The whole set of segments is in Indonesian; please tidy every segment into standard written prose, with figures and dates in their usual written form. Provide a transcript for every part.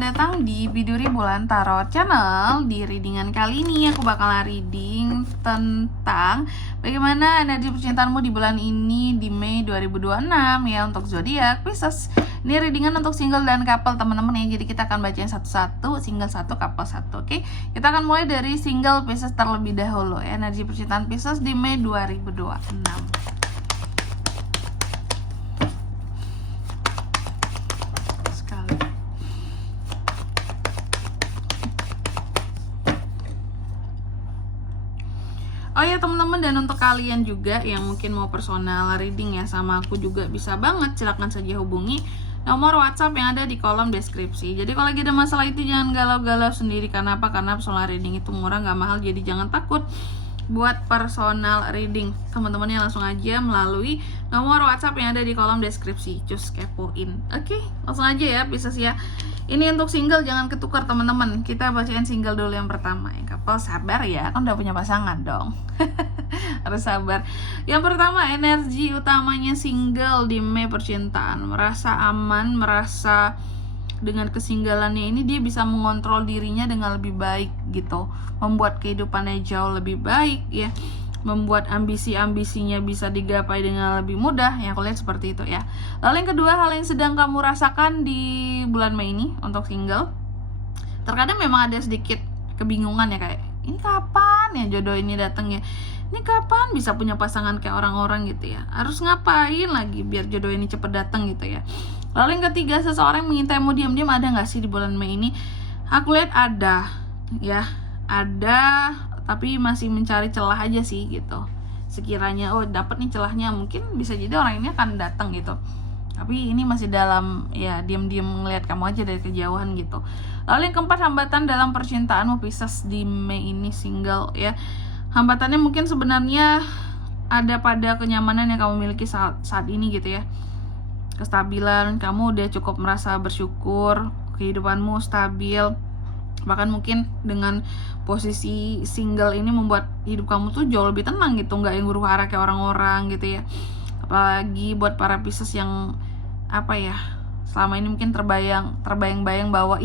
selamat datang di Biduri Bulan Tarot Channel. Di readingan kali ini aku bakalan reading tentang bagaimana energi percintaanmu di bulan ini di Mei 2026 ya untuk zodiak Pisces. Ini readingan untuk single dan couple teman-teman ya. Jadi kita akan bacain satu-satu, single satu, couple satu. Oke. Kita akan mulai dari single Pisces terlebih dahulu. Energi percintaan Pisces di Mei 2026. Oh ya teman-teman, dan untuk kalian juga yang mungkin mau personal reading ya sama aku juga bisa banget, silakan saja hubungi nomor WhatsApp yang ada di kolom deskripsi. Jadi kalau lagi ada masalah itu jangan galau-galau sendiri. Karena apa? Karena personal reading itu murah, nggak mahal. Jadi jangan takut buat personal reading. Teman-temannya langsung aja melalui nomor WhatsApp yang ada di kolom deskripsi. Cus kepoin. Oke, langsung aja ya Pisces ya. Ini untuk single jangan ketukar teman-teman. Kita bacain single dulu yang pertama. Yang couple sabar ya, kan udah punya pasangan dong. Harus sabar. Yang pertama, energi utamanya single di Mei percintaan. Merasa aman, merasa dengan kesinggalannya ini dia bisa mengontrol dirinya dengan lebih baik gitu. Membuat kehidupannya jauh lebih baik ya. Membuat ambisi-ambisinya bisa digapai dengan lebih mudah. Ya aku lihat seperti itu ya. Lalu yang kedua, hal yang sedang kamu rasakan di bulan Mei ini untuk single, terkadang memang ada sedikit kebingungan ya, kayak ini kapan ya jodoh ini datang ya, ini kapan bisa punya pasangan kayak orang-orang gitu ya, harus ngapain lagi biar jodoh ini cepet datang gitu ya. Lalu yang ketiga, seseorang yang mengintaimu diam-diam, ada nggak sih di bulan Mei ini? Aku lihat ada ya, ada, tapi masih mencari celah aja sih gitu. Sekiranya oh dapat nih celahnya, mungkin bisa jadi orang ini akan datang gitu. Tapi ini masih dalam ya diam-diam ngelihat kamu aja dari kejauhan gitu. Lalu yang keempat, hambatan dalam percintaanmu Pisces di Mei ini single ya. Hambatannya mungkin sebenarnya ada pada kenyamanan yang kamu miliki saat ini gitu ya. Kestabilan, kamu udah cukup merasa bersyukur, kehidupanmu stabil. Bahkan mungkin dengan posisi single ini membuat hidup kamu tuh jauh lebih tenang gitu, nggak yang huru hara kayak orang-orang gitu ya. Apalagi buat para Pisces yang apa ya, selama ini mungkin terbayang-bayang bahwa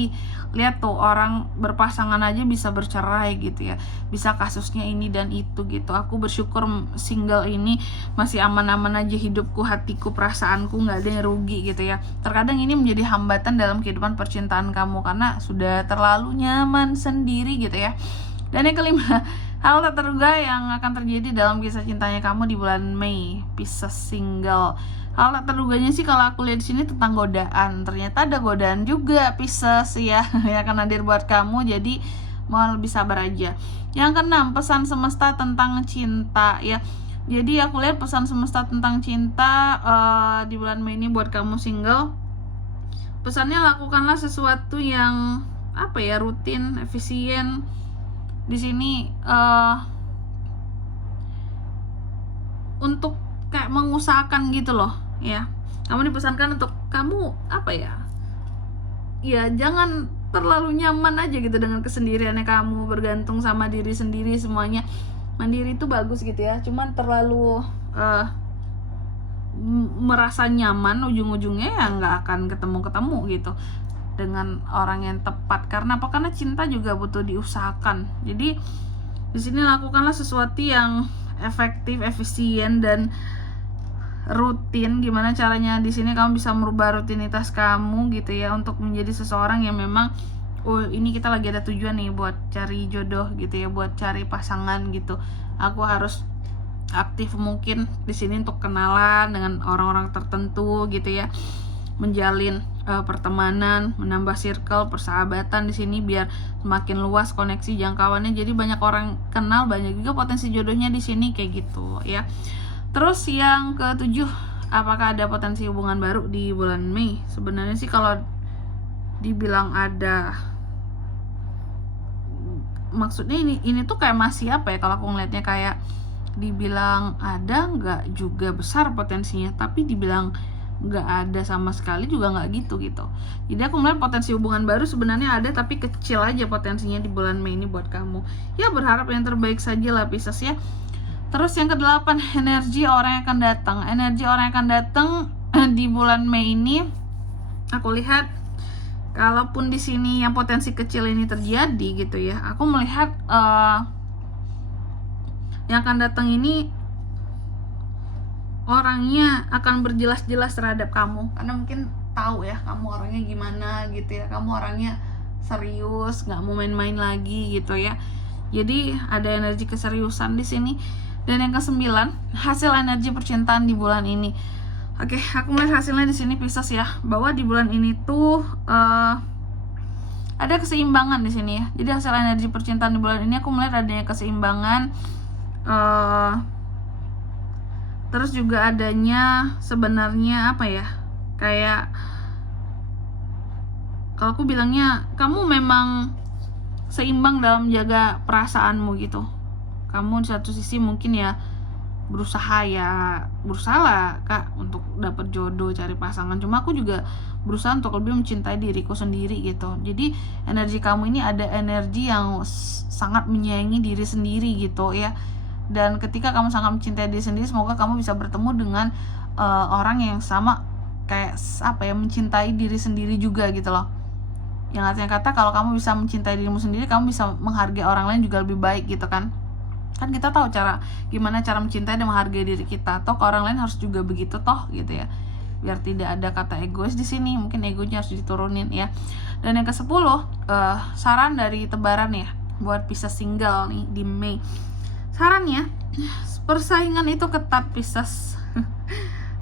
lihat tuh orang berpasangan aja bisa bercerai gitu ya, bisa kasusnya ini dan itu gitu. Aku bersyukur single ini masih aman-aman aja hidupku, hatiku, perasaanku, nggak ada yang rugi gitu ya. Terkadang ini menjadi hambatan dalam kehidupan percintaan kamu karena sudah terlalu nyaman sendiri gitu ya. Dan yang kelima, hal tak terduga yang akan terjadi dalam kisah cintanya kamu di bulan Mei Pisces single. Hal tak terduganya sih kalau aku lihat di sini tentang godaan. Ternyata ada godaan juga Pisces ya, yang akan hadir buat kamu. Jadi mau lebih sabar aja. Yang keenam, pesan semesta tentang cinta ya. Jadi aku lihat pesan semesta tentang cinta di bulan Mei ini buat kamu single. Pesannya, lakukanlah sesuatu yang apa ya, rutin, efisien. Di sini untuk kayak mengusahakan gitu loh ya. Kamu dipesankan untuk kamu apa ya, ya jangan terlalu nyaman aja gitu dengan kesendiriannya kamu, bergantung sama diri sendiri semuanya. Mandiri itu bagus gitu ya, cuman terlalu merasa nyaman ujung-ujungnya ya nggak akan ketemu gitu dengan orang yang tepat. Karena apa? Karena cinta juga butuh diusahakan. Jadi di sini lakukanlah sesuatu yang efektif, efisien, dan rutin. Gimana caranya? Di sini kamu bisa merubah rutinitas kamu gitu ya, untuk menjadi seseorang yang memang oh ini kita lagi ada tujuan nih buat cari jodoh gitu ya, buat cari pasangan gitu. Aku harus aktif mungkin di sini untuk kenalan dengan orang-orang tertentu gitu ya, menjalin pertemanan, menambah circle persahabatan di sini biar semakin luas koneksi jangkauannya. Jadi banyak orang kenal, banyak juga potensi jodohnya di sini kayak gitu ya. Terus yang ketujuh, apakah ada potensi hubungan baru di bulan Mei? Sebenarnya sih kalau dibilang ada, maksudnya ini tuh kayak masih apa ya, kalau aku ngeliatnya kayak dibilang ada nggak juga besar potensinya, tapi dibilang nggak ada sama sekali juga nggak gitu. Jadi aku melihat potensi hubungan baru sebenarnya ada, tapi kecil aja potensinya di bulan Mei ini buat kamu. Ya berharap yang terbaik saja lah Pisces ya. Terus yang kedelapan, energi orang yang akan datang. Energi orang yang akan datang di bulan Mei ini aku lihat kalaupun di sini yang potensi kecil ini terjadi gitu ya, aku melihat yang akan datang ini orangnya akan berjelas-jelas terhadap kamu, karena mungkin tahu ya kamu orangnya gimana gitu ya, kamu orangnya serius, nggak mau main-main lagi gitu ya. Jadi ada energi keseriusan di sini. Dan yang ke-9, hasil energi percintaan di bulan ini. Oke, aku melihat hasilnya di sini Pisces ya, bahwa di bulan ini tuh ada keseimbangan di sini ya. Jadi hasil energi percintaan di bulan ini aku melihat adanya keseimbangan. Terus juga adanya sebenarnya apa ya, kayak kalau aku bilangnya kamu memang seimbang dalam menjaga perasaanmu gitu. Kamu di satu sisi mungkin ya berusaha lah Kak untuk dapat jodoh, cari pasangan, cuma aku juga berusaha untuk lebih mencintai diriku sendiri gitu. Jadi energi kamu ini ada energi yang sangat menyayangi diri sendiri gitu ya. Dan ketika kamu sangat mencintai diri sendiri, semoga kamu bisa bertemu dengan orang yang sama kayak apa ya, mencintai diri sendiri juga gitu loh. Yang artinya kata kalau kamu bisa mencintai dirimu sendiri, kamu bisa menghargai orang lain juga lebih baik gitu kan. Kan kita tahu gimana cara mencintai dan menghargai diri kita. Toh ke orang lain harus juga begitu toh gitu ya. Biar tidak ada kata egois di sini, mungkin egonya harus diturunin ya. Dan yang ke-10, saran dari Tebaran ya buat Pisces single nih di Mei. Sarannya, persaingan itu ketat Pisces.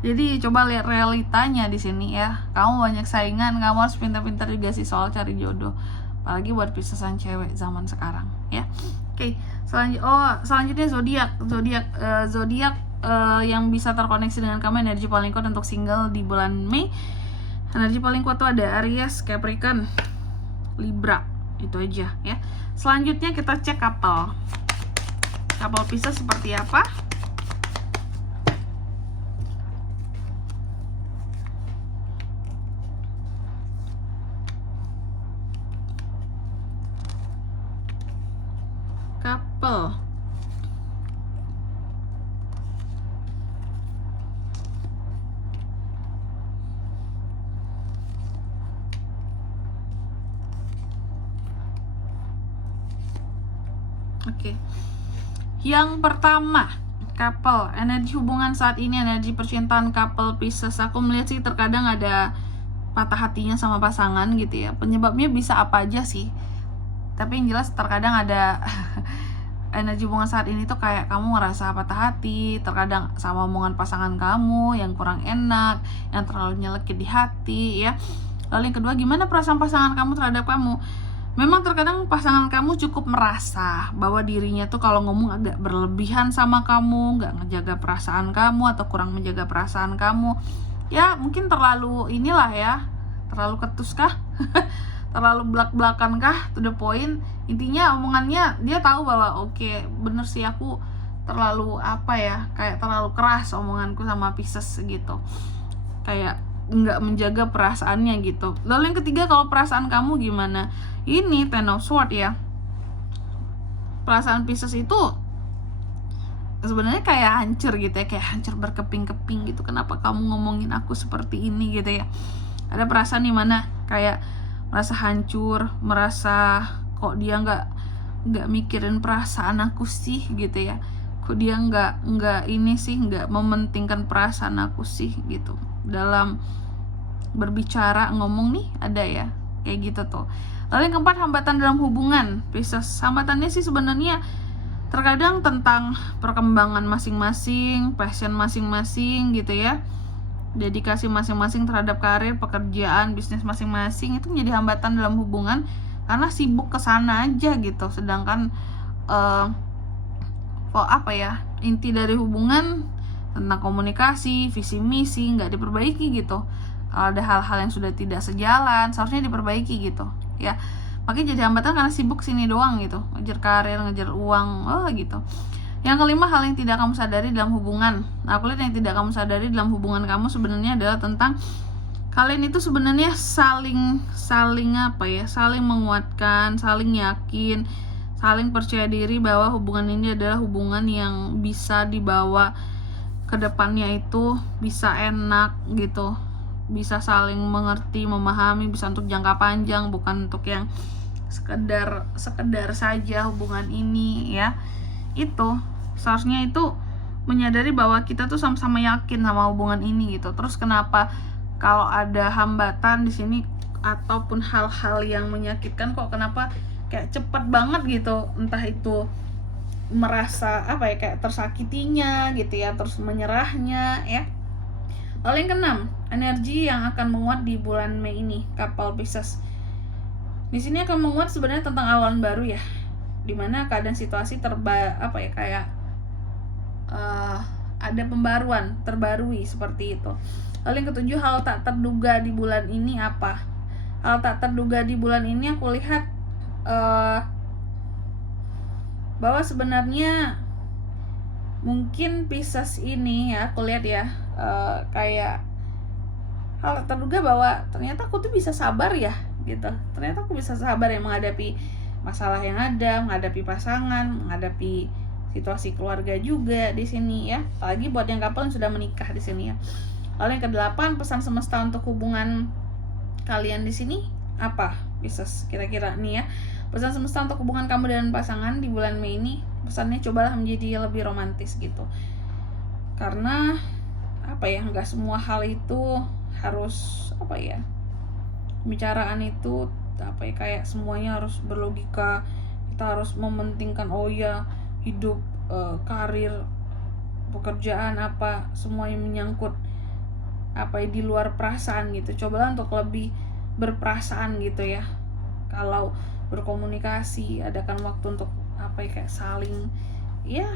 Jadi coba lihat realitanya di sini ya. Kamu banyak saingan, kamu harus pintar-pintar juga sih soal cari jodoh. Apalagi buat Piscesan cewek zaman sekarang ya. Oke, selanjutnya zodiak yang bisa terkoneksi dengan kamu, energi paling kuat untuk single di bulan Mei. Energi paling kuat tuh ada Aries, Capricorn, Libra. Itu aja ya. Selanjutnya kita cek couple Pisces seperti apa. Couple Oke. Yang pertama, couple, energi hubungan saat ini, energi percintaan couple Pisces. Aku melihat sih terkadang ada patah hatinya sama pasangan gitu ya. Penyebabnya bisa apa aja sih, tapi yang jelas terkadang ada energi hubungan saat ini tuh kayak kamu ngerasa patah hati terkadang sama omongan pasangan kamu yang kurang enak, yang terlalu nyelekit di hati ya. Lalu yang kedua, gimana perasaan pasangan kamu terhadap kamu? Memang terkadang pasangan kamu cukup merasa bahwa dirinya tuh kalau ngomong agak berlebihan sama kamu, nggak ngejaga perasaan kamu atau kurang menjaga perasaan kamu. Ya mungkin terlalu inilah ya, terlalu ketus kah? Terlalu belak-belakan kah? To the point. Intinya omongannya dia tahu bahwa oke, bener sih aku terlalu apa ya, kayak terlalu keras omonganku sama Pisces gitu. Kayak nggak menjaga perasaannya gitu. Lalu yang ketiga, kalau perasaan kamu gimana? Ini Ten of Swords ya. Perasaan Pisces itu sebenarnya kayak hancur gitu ya, kayak hancur berkeping-keping gitu. Kenapa kamu ngomongin aku seperti ini gitu ya? Ada perasaan di mana kayak merasa hancur, merasa kok dia nggak mikirin perasaan aku sih gitu ya. Kok dia nggak ini sih, nggak mementingkan perasaan aku sih gitu. Dalam berbicara, ngomong nih ada ya kayak gitu tuh. Lalu yang keempat, hambatan dalam hubungan Pisces. Hambatannya sih sebenarnya terkadang tentang perkembangan masing-masing, passion masing-masing gitu ya, dedikasi masing-masing terhadap karir, pekerjaan, bisnis masing-masing. Itu menjadi hambatan dalam hubungan karena sibuk kesana aja gitu. Sedangkan apa ya, inti dari hubungan tentang komunikasi, visi misi nggak diperbaiki gitu. Kalau ada hal-hal yang sudah tidak sejalan, seharusnya diperbaiki gitu ya. Makanya jadi hambatan karena sibuk sini doang gitu, ngejar karir, ngejar uang, gitu. Yang kelima, hal yang tidak kamu sadari dalam hubungan. Nah, aku lihat yang tidak kamu sadari dalam hubungan kamu sebenarnya adalah tentang kalian itu sebenarnya saling apa ya, saling menguatkan, saling yakin, saling percaya diri bahwa hubungan ini adalah hubungan yang bisa dibawa ke depannya itu bisa enak gitu. bisa saling mengerti, memahami, bisa untuk jangka panjang, bukan untuk yang sekedar saja hubungan ini ya. Itu seharusnya itu menyadari bahwa kita tuh sama-sama yakin sama hubungan ini gitu. Terus kenapa kalau ada hambatan di sini ataupun hal-hal yang menyakitkan, kok kenapa kayak cepet banget gitu, entah itu merasa apa ya, kayak tersakitinya gitu ya, terus menyerahnya ya. Lalu yang keenam, energi yang akan menguat di bulan Mei ini, Couple Pisces. Di sini akan menguat sebenarnya tentang awalan baru ya, dimana keadaan situasi ada pembaruan, terbarui seperti itu. Lalu yang ketujuh, hal tak terduga di bulan ini apa? Hal tak terduga di bulan ini aku lihat bahwa sebenarnya mungkin Pisces ini ya, aku lihat ya, kayak hal tak terduga bahwa ternyata aku tuh bisa sabar ya gitu. Ternyata aku bisa sabar ya menghadapi masalah yang ada, menghadapi pasangan, menghadapi situasi keluarga juga di sini ya. Apalagi buat yang couple yang sudah menikah di sini ya. Lalu yang kedelapan, pesan semesta untuk hubungan kalian di sini apa? Pisces, kira-kira nih ya. Pesan semesta untuk hubungan kamu dan pasangan di bulan Mei ini, pesannya cobalah menjadi lebih romantis gitu. Karena apa ya, nggak semua hal itu harus apa ya, pembicaraan itu apa ya, kayak semuanya harus berlogika, kita harus mementingkan oh ya hidup, karir, pekerjaan, apa semuanya menyangkut apa ya, di luar perasaan gitu. Cobalah untuk lebih berperasaan gitu ya. Kalau berkomunikasi, adakan waktu untuk apa ya, kayak saling ya,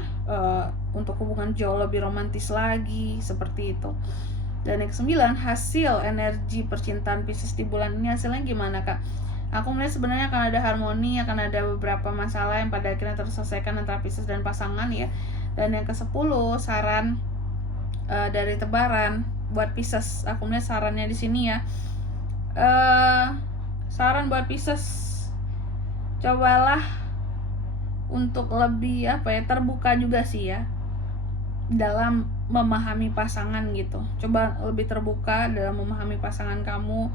untuk hubungan jauh lebih romantis lagi seperti itu. Dan yang ke-9, hasil energi percintaan Pisces di bulan ini hasilnya gimana Kak? Aku melihat sebenarnya akan ada harmoni, akan ada beberapa masalah yang pada akhirnya terselesaikan antara Pisces dan pasangan ya. Dan yang ke-10, saran dari tebaran buat Pisces, aku melihat sarannya di sini ya. Saran buat Pisces, cobalah untuk lebih apa ya, terbuka juga sih ya dalam memahami pasangan gitu. Coba lebih terbuka dalam memahami pasangan kamu.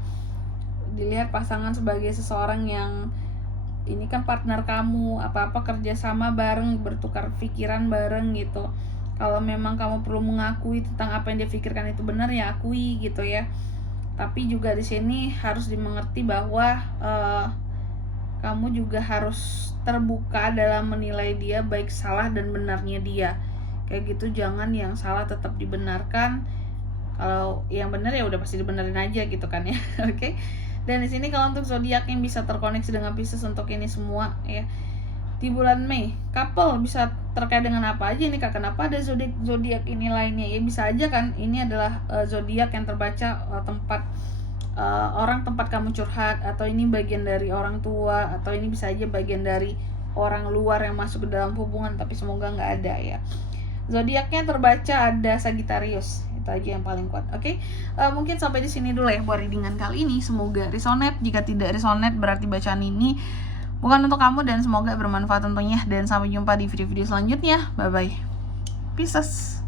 Dilihat pasangan sebagai seseorang yang ini kan partner kamu, apa-apa kerjasama bareng, bertukar pikiran bareng gitu. Kalau memang kamu perlu mengakui tentang apa yang dia pikirkan itu benar, ya akui gitu ya. Tapi juga di sini harus dimengerti bahwa kamu juga harus terbuka dalam menilai dia, baik salah dan benarnya dia. Kayak gitu, jangan yang salah tetap dibenarkan. Kalau yang benar ya udah pasti dibenerin aja gitu kan ya. Oke. Dan di sini kalau untuk zodiak yang bisa terkoneksi dengan Pisces untuk ini semua ya, di bulan Mei, couple bisa terkait dengan apa aja nih Kak? Kenapa ada zodiak ini lainnya? Ya bisa aja kan ini adalah zodiak yang terbaca tempat tempat kamu curhat, atau ini bagian dari orang tua, atau ini bisa aja bagian dari orang luar yang masuk ke dalam hubungan, tapi semoga nggak ada ya. Zodiaknya terbaca ada Sagittarius, itu aja yang paling kuat. Oke. Mungkin sampai di sini dulu ya buat readingan kali ini. Semoga resonate. Jika tidak resonate berarti bacaan ini bukan untuk kamu, dan semoga bermanfaat tentunya. Dan sampai jumpa di video-video selanjutnya. Bye bye. Pisces.